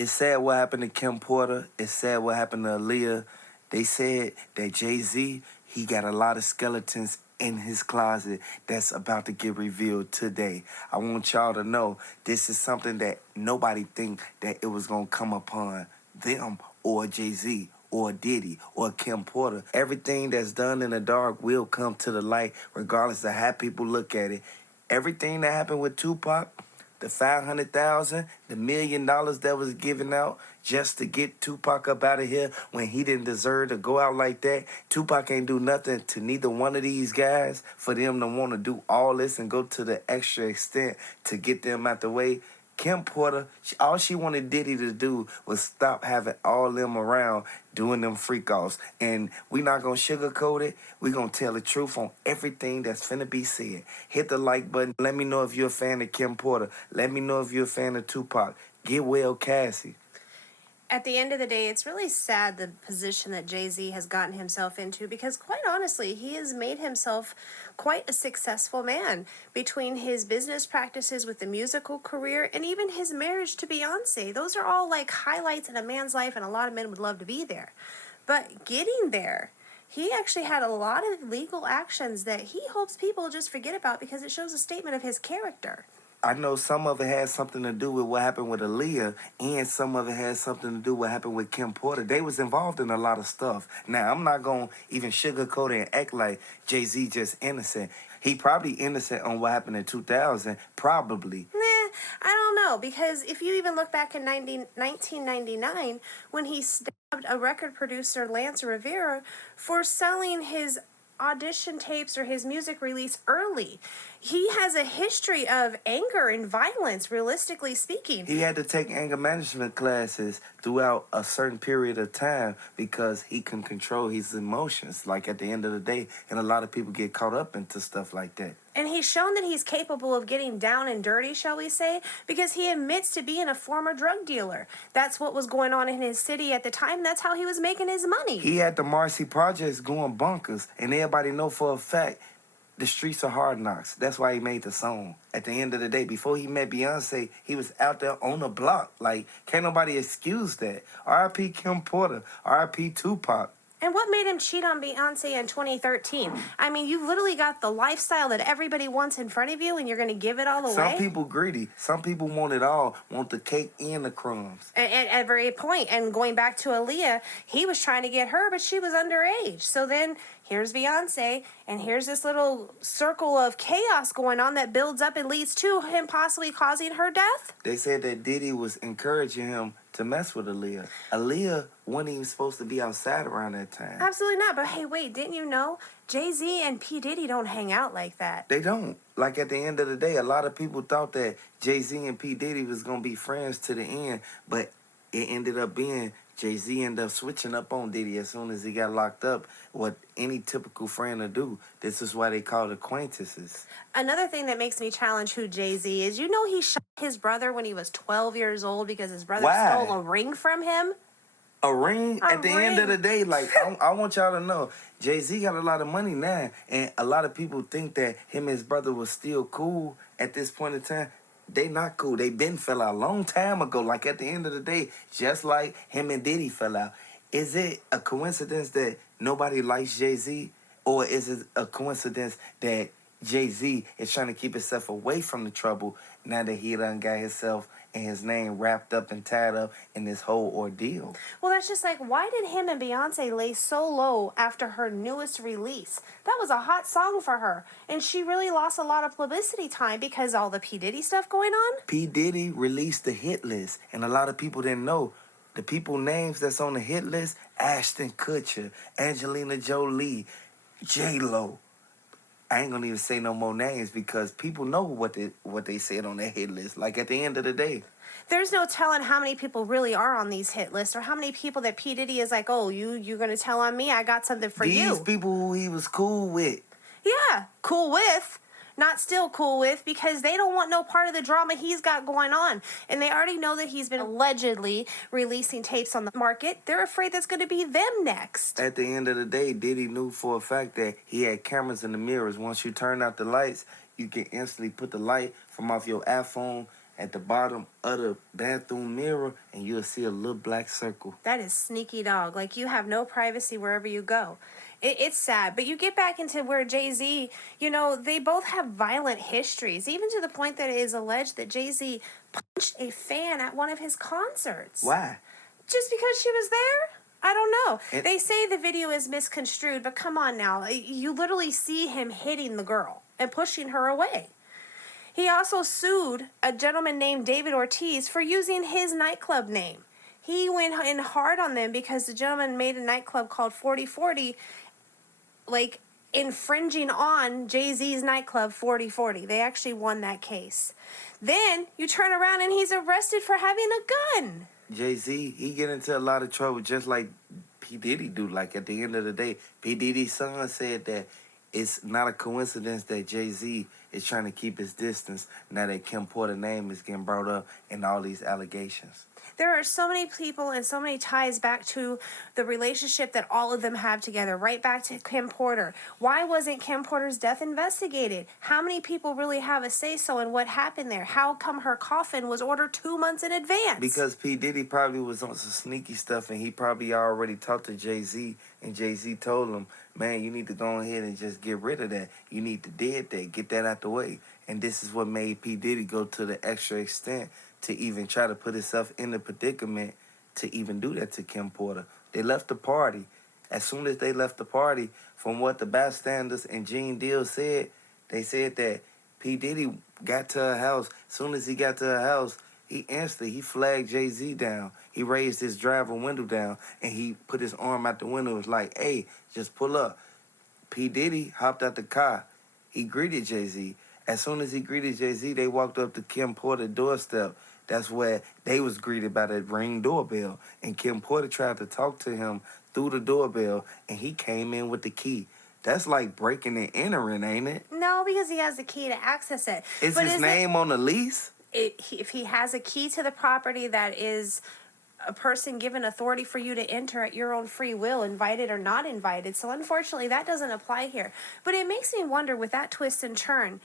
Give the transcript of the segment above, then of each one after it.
It's sad what happened to Kim Porter. It's sad what happened to Aaliyah. They said that Jay-Z, he got a lot of skeletons in his closet that's about to get revealed today. I want y'all to know this is something that nobody think that it was going to come upon them or Jay-Z or Diddy or Kim Porter. Everything that's done in the dark will come to the light regardless of how people look at it. Everything that happened with Tupac, the 500,000, the $1 million that was given out just to get Tupac up out of here when he didn't deserve to go out like that. Tupac ain't do nothing to neither one of these guys for them to want to do all this and go to the extra extent to get them out the way. Kim Porter, all she wanted Diddy to do was stop having all them around doing them freak-offs. And we not going to sugarcoat it. We going to tell the truth on everything that's finna be said. Hit the like button. Let me know if you're a fan of Kim Porter. Let me know if you're a fan of Tupac. Get well, Cassie. At the end of the day, it's really sad the position that Jay-Z has gotten himself into because, quite honestly, he has made himself quite a successful man between his business practices with the musical career and even his marriage to Beyonce. Those are all like highlights in a man's life, and a lot of men would love to be there. But getting there, he actually had a lot of legal actions that he hopes people just forget about because it shows a statement of his character. I know some of it has something to do with what happened with Aaliyah, and some of it has something to do with what happened with Kim Porter. They was involved in a lot of stuff. Now, I'm not going to even sugarcoat it and act like Jay-Z just innocent. He probably innocent on what happened in 2000, probably. I don't know, because if you even look back in 1999, when he stabbed a record producer, Lance Rivera, for selling his audition tapes or his music release early. He has a history of anger and violence, realistically speaking. He had to take anger management classes throughout a certain period of time because he can control his emotions, like at the end of the day. And a lot of people get caught up into stuff like that. And he's shown that he's capable of getting down and dirty, shall we say, because he admits to being a former drug dealer. That's what was going on in his city at the time. That's how he was making his money. He had the Marcy Projects going bonkers, and everybody know for a fact the streets are hard knocks. That's why he made the song. At the end of the day, before he met Beyonce, he was out there on the block. Like, can't nobody excuse that. R.I.P. Kim Porter. R.I.P. Tupac. And what made him cheat on Beyonce in 2013? I mean, you literally got the lifestyle that everybody wants in front of you, and you're going to give it all away? Some people greedy. Some people want it all, want the cake and the crumbs. At every point. And going back to Aaliyah, he was trying to get her, but she was underage. So then here's Beyonce, and here's this little circle of chaos going on that builds up and leads to him possibly causing her death. They said that Diddy was encouraging him to mess with Aaliyah. Aaliyah wasn't even supposed to be outside around that time. Absolutely not. But hey, wait, didn't you know Jay-Z and P. Diddy don't hang out like that? They don't. Like, at the end of the day, a lot of people thought that Jay-Z and P. Diddy was going to be friends to the end, but it ended up being Jay-Z ended up switching up on Diddy as soon as he got locked up, what any typical friend would do. This is why they call it acquaintances. Another thing that makes me challenge who Jay-Z is, you know he shot his brother when he was 12 years old because his brother stole a ring from him? A ring? At the end of the day, like, I want y'all to know, Jay-Z got a lot of money now, and a lot of people think that him and his brother was still cool at this point in time. They not cool. They been fell out a long time ago. Like, at the end of the day, just like him and Diddy fell out. Is it a coincidence that nobody likes Jay-Z? Or is it a coincidence that Jay-Z is trying to keep himself away from the trouble now that he done got himself and his name wrapped up and tied up in this whole ordeal? Well, that's just like, why did him and Beyonce lay so low after her newest release? That was a hot song for her. And she really lost a lot of publicity time because all the P. Diddy stuff going on. P. Diddy released the hit list, and a lot of people didn't know. The people names that's on the hit list, Ashton Kutcher, Angelina Jolie, J-Lo. I ain't gonna even say no more names because people know what they said on that hit list. Like, at the end of the day, there's no telling how many people really are on these hit lists or how many people that P. Diddy is like, oh, you're gonna tell on me? I got something for you. These people who he was cool with. Yeah, cool with. Not still cool with, because they don't want no part of the drama he's got going on. And they already know that he's been allegedly releasing tapes on the market. They're afraid that's going to be them next. At the end of the day, Diddy knew for a fact that he had cameras in the mirrors. Once you turn out the lights, you can instantly put the light from off your iPhone at the bottom of the bathroom mirror, and you'll see a little black circle. That is sneaky dog. Like, you have no privacy wherever you go. It's sad. But you get back into where Jay-Z, they both have violent histories, even to the point that it is alleged that Jay-Z punched a fan at one of his concerts. Why? Just because she was there? I don't know. And they say the video is misconstrued, but come on now. You literally see him hitting the girl and pushing her away. He also sued a gentleman named David Ortiz for using his nightclub name. He went in hard on them because the gentleman made a nightclub called 4040, like infringing on Jay-Z's nightclub 4040. They actually won that case. Then you turn around and he's arrested for having a gun. Jay-Z, he get into a lot of trouble just like P. Diddy do. Like, at the end of the day, P. Diddy's son said that it's not a coincidence that Jay-Z is trying to keep his distance now that Kim Porter's name is getting brought up in all these allegations. There are so many people and so many ties back to the relationship that all of them have together, right back to Kim Porter. Why wasn't Kim Porter's death investigated? How many people really have a say-so in what happened there? How come her coffin was ordered 2 months in advance? Because P. Diddy probably was on some sneaky stuff, and he probably already talked to Jay-Z, and Jay-Z told him, man, you need to go ahead and just get rid of that. You need to dead that. Get that out the way. And this is what made P. Diddy go to the extra extent to even try to put himself in the predicament to even do that to Kim Porter. They left the party. As soon as they left the party, from what the bystanders and Gene Deal said, they said that P. Diddy got to her house. As soon as he got to her house, he flagged Jay-Z down. He raised his driver window down, and he put his arm out the window. It was like, hey, just pull up. P. Diddy hopped out the car. He greeted Jay-Z. As soon as he greeted Jay-Z, they walked up to Kim Porter's doorstep. That's where they was greeted by that Ring doorbell. And Kim Porter tried to talk to him through the doorbell, and he came in with the key. That's like breaking and entering, ain't it? No, because he has the key to access it. Is his name on the lease? If he has a key to the property that is a person given authority for you to enter at your own free will, invited or not invited. So unfortunately, that doesn't apply here. But it makes me wonder, with that twist and turn,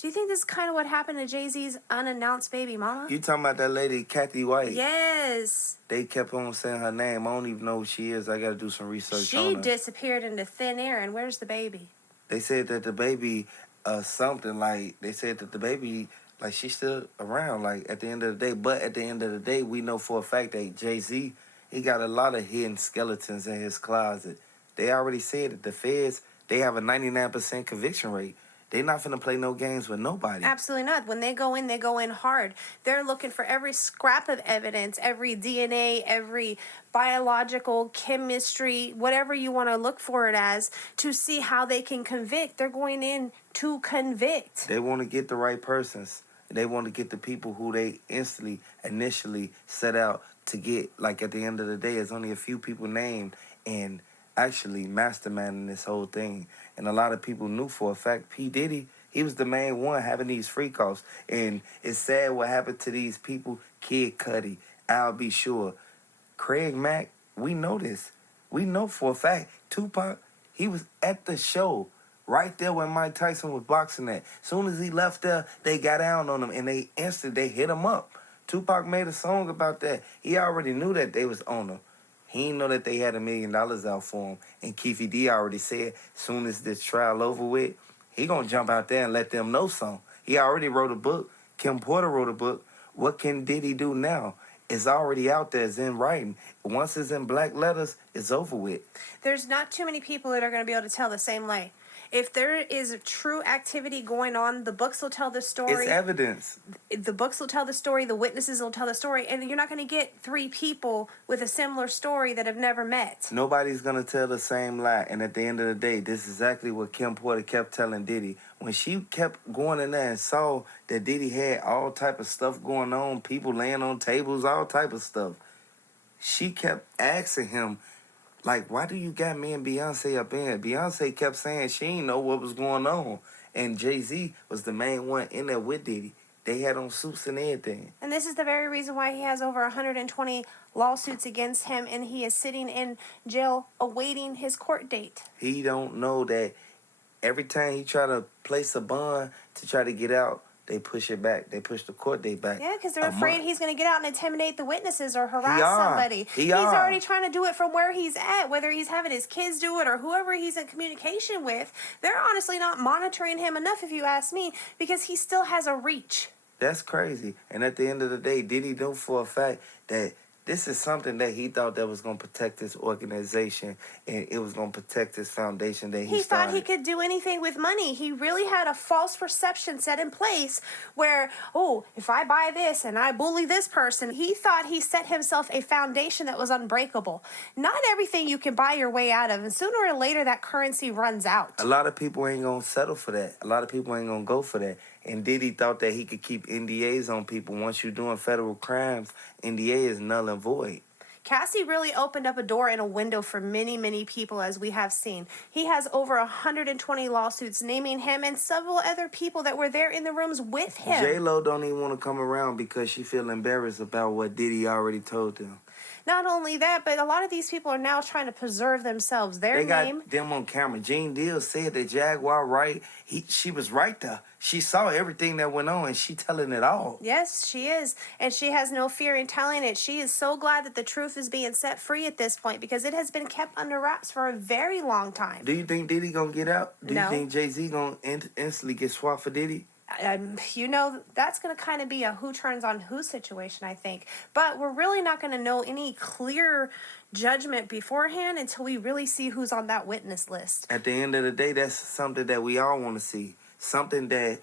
do you think this is kind of what happened to Jay-Z's unannounced baby mama? You talking about that lady, Kathy White? Yes. They kept on saying her name. I don't even know who she is. I got to do some research on her. She disappeared into thin air, and where's the baby? They said that the baby, they said that the baby, like, she's still around, like, at the end of the day. But at the end of the day, we know for a fact that Jay-Z, he got a lot of hidden skeletons in his closet. They already said that the feds, they have a 99% conviction rate. They're not finna play no games with nobody. Absolutely not. When they go in hard. They're looking for every scrap of evidence, every DNA, every biological, chemistry, whatever you want to look for it as, to see how they can convict. They're going in to convict. They want to get the right persons. They want to get the people who they initially set out to get. Like, at the end of the day, there's only a few people named and actually masterminding this whole thing. And a lot of people knew for a fact P. Diddy, he was the main one having these freak offs. And it's sad what happened to these people. Kid Cudi, I'll Be Sure, Craig Mack, we know this. We know for a fact Tupac, he was at the show right there when Mike Tyson was boxing at. Soon as he left there, they got down on him and they hit him up. Tupac made a song about that. He already knew that they was on him. He didn't know that they had $1 million out for him. And Keefy D already said, soon as this trial over with, he gonna jump out there and let them know something. He already wrote a book. Kim Porter wrote a book. What can Diddy do now? It's already out there. It's in writing. Once it's in black letters, it's over with. There's not too many people that are going to be able to tell the same lay. If there is true activity going on, the books will tell the story. It's evidence. The books will tell the story. The witnesses will tell the story. And you're not going to get 3 people with a similar story that have never met. Nobody's going to tell the same lie. And at the end of the day, this is exactly what Kim Porter kept telling Diddy. When she kept going in there and saw that Diddy had all type of stuff going on, people laying on tables, all type of stuff, she kept asking him, like, why do you got me and Beyonce up in here? Beyonce kept saying she didn't know what was going on. And Jay-Z was the main one in there with Diddy. They had on suits and everything. And this is the very reason why he has over 120 lawsuits against him, and he is sitting in jail awaiting his court date. He don't know that every time he try to place a bond to try to get out, they push it back. They push the court date back. Yeah, because they're a afraid month. he's going to get out and intimidate the witnesses or harass He are. somebody. He He's are. already trying to do it from where he's at, whether he's having his kids do it or whoever he's in communication with. They're honestly not monitoring him enough, if you ask me, because he still has a reach. That's crazy. And at the end of the day, Diddy knew for a fact that this is something that he thought that was going to protect his organization and it was going to protect his foundation that He started. thought he could do anything with money. He really had a false perception set in place where, oh, if I buy this and I bully this person, he thought he set himself a foundation that was unbreakable. Not everything you can buy your way out of, and sooner or later that currency runs out. A lot of people ain't going to settle for that. A lot of people ain't going to go for that. And Diddy thought that he could keep NDAs on people. Once you're doing federal crimes, NDA is null and void. Cassie really opened up a door and a window for many, many people, as we have seen. He has over 120 lawsuits naming him and several other people that were there in the rooms with him. J-Lo don't even want to come around because she feel embarrassed about what Diddy already told them. Not only that, but a lot of these people are now trying to preserve themselves. Their name. They got them on camera. Gene Deal said that Jaguar right. She was right there. She saw everything that went on, and she telling it all. Yes, she is. And she has no fear in telling it. She is so glad that the truth is being set free at this point because it has been kept under wraps for a very long time. Do you think Diddy gonna get out? Do No. you think Jay-Z gonna instantly get swapped for Diddy? That's going to kind of be a who turns on who situation, I think. But we're really not going to know any clear judgment beforehand until we really see who's on that witness list. At the end of the day, that's something that we all want to see. Something that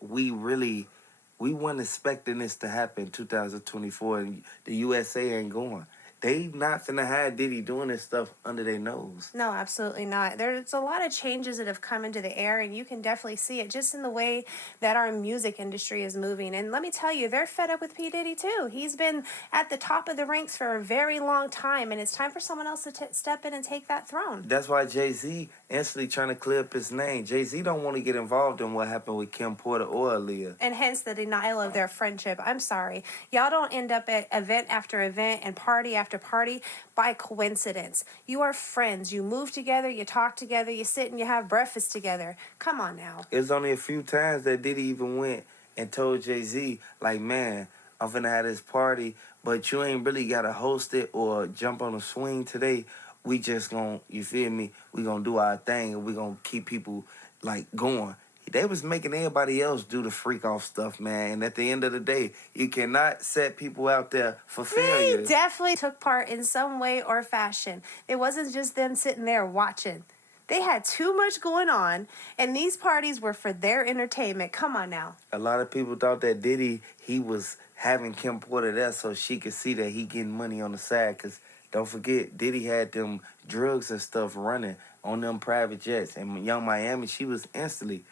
we weren't expecting this to happen in 2024, and the USA ain't going. They not finna have Diddy doing this stuff under their nose. No, absolutely not. There's a lot of changes that have come into the air, and you can definitely see it just in the way that our music industry is moving. And let me tell you, they're fed up with P. Diddy too. He's been at the top of the ranks for a very long time, and it's time for someone else to step in and take that throne. That's why Jay-Z instantly trying to clear up his name. Jay-Z don't want to get involved in what happened with Kim Porter or Aaliyah. And hence the denial of their friendship. I'm sorry. Y'all don't end up at event after event and party after party by coincidence. You are friends. You move together, you talk together, you sit and you have breakfast together. Come on now. It's only a few times that Diddy even went and told Jay-Z, like, man, I'm finna have this party, but you ain't really gotta host it or jump on a swing today. We just gonna, you feel me? We gonna do our thing and we gonna keep people, like, going. They was making everybody else do the freak off stuff, man. And at the end of the day, you cannot set people out there for failure. They definitely took part in some way or fashion. It wasn't just them sitting there watching. They had too much going on, and these parties were for their entertainment. Come on now. A lot of people thought that Diddy, he was having Kim Porter there so she could see that he getting money on the side. Because don't forget, Diddy had them drugs and stuff running on them private jets. And Young Miami, she was instantly...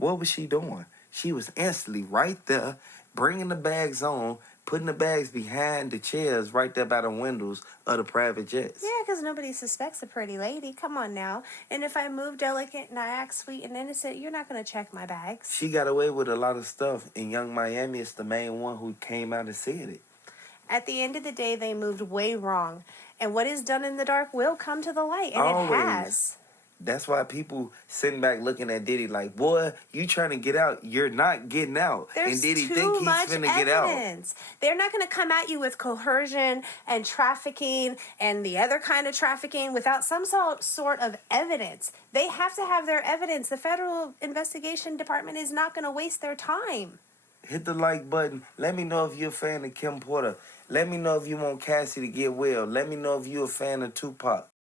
What was she doing? She was instantly right there, bringing the bags on, putting the bags behind the chairs right there by the windows of the private jets. Yeah, because nobody suspects a pretty lady. Come on now. And if I move delicate and I act sweet and innocent, you're not going to check my bags. She got away with a lot of stuff, and Young Miami is the main one who came out and said it. At the end of the day, they moved way wrong. And what is done in the dark will come to the light, and Always. it has. That's why people sitting back looking at Diddy like, boy, you trying to get out, you're not getting out. There's and Diddy too think he's much finna evidence. get out. They're not going to come at you with coercion and trafficking and the other kind of trafficking without some sort of evidence. They have to have their evidence. The Federal Investigation Department is not going to waste their time. Hit the like button. Let me know if you're a fan of Kim Porter. Let me know if you want Cassie to get well. Let me know if you're a fan of Tupac.